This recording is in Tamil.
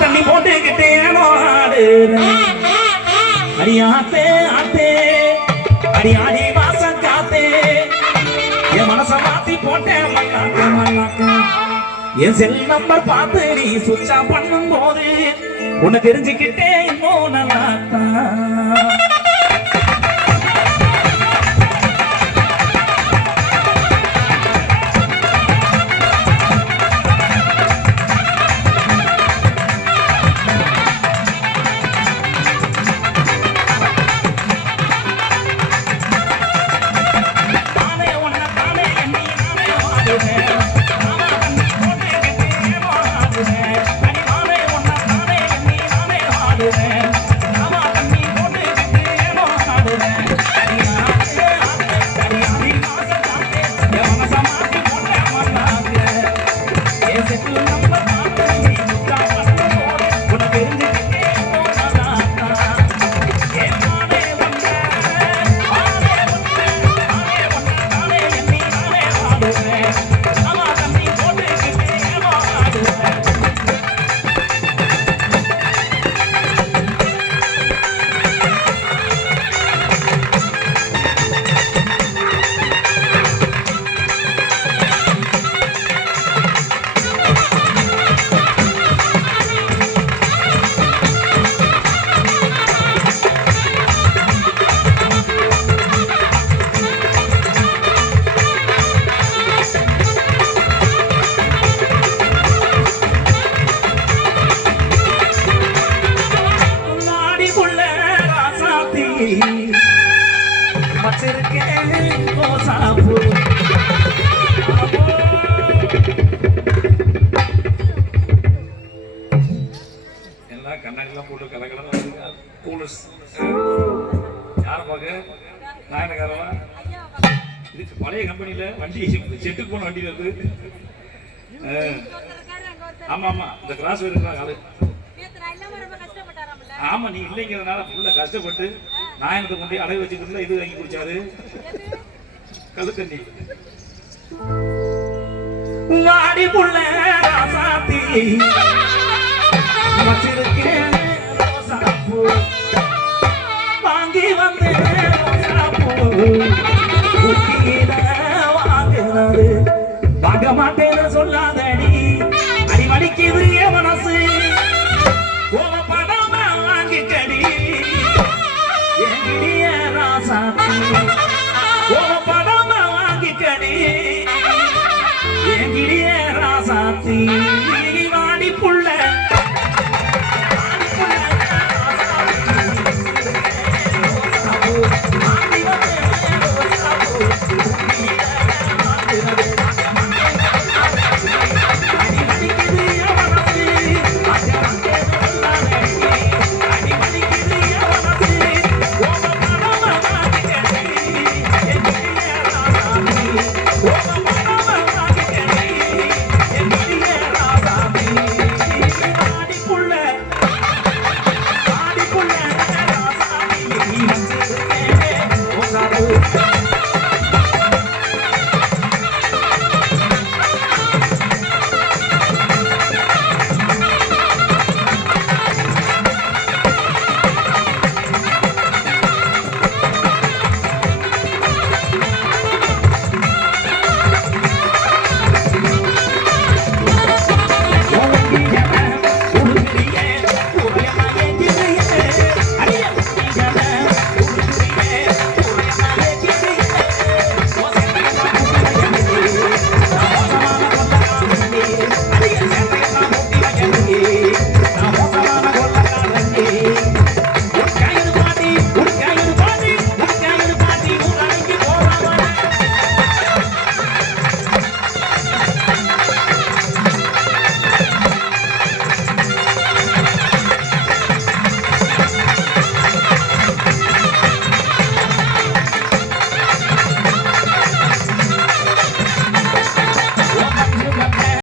தண்ணி போட்டுக்கிட்டே ஆடு அடியாத்தே ஆத்தே அடி ஆடி வாசம் காத்தே என் மனச மாத்தி போட்டேன் மல்லாக்க மல்லாக்க என் செல் நம்பர் பார்த்து நீ சுவிட்ச் ஆஃப் பண்ணும் போது உன்னை தெரிஞ்சுக்கிட்டே இன்னும் நல்லாத்தான் கண்ணாடிலாம் போட்டு கலக்கல யார பாக்க நாயனக்காரவா இது பழைய கம்பெனியில வண்டி செட்டுக்கு போன வண்டி இருக்கு ஆமா ஆமா இந்த கிராஸ் வருகிறாங்க ஆளு ஆமா நீ இல்லைங்கிறதுனால ஃபுல்லா கஷ்டப்பட்டு நாயனத்தை கொண்டு அடகு வச்சுக்கிட்டு இது வாங்கி குடிச்சாரு கழுத்தண்ணி வாடி புள்ள ராசாத்தி வச்சிருக்கேன் ரோசாப்பூ வாங்கி வந்தேன் ரோசாப்பூ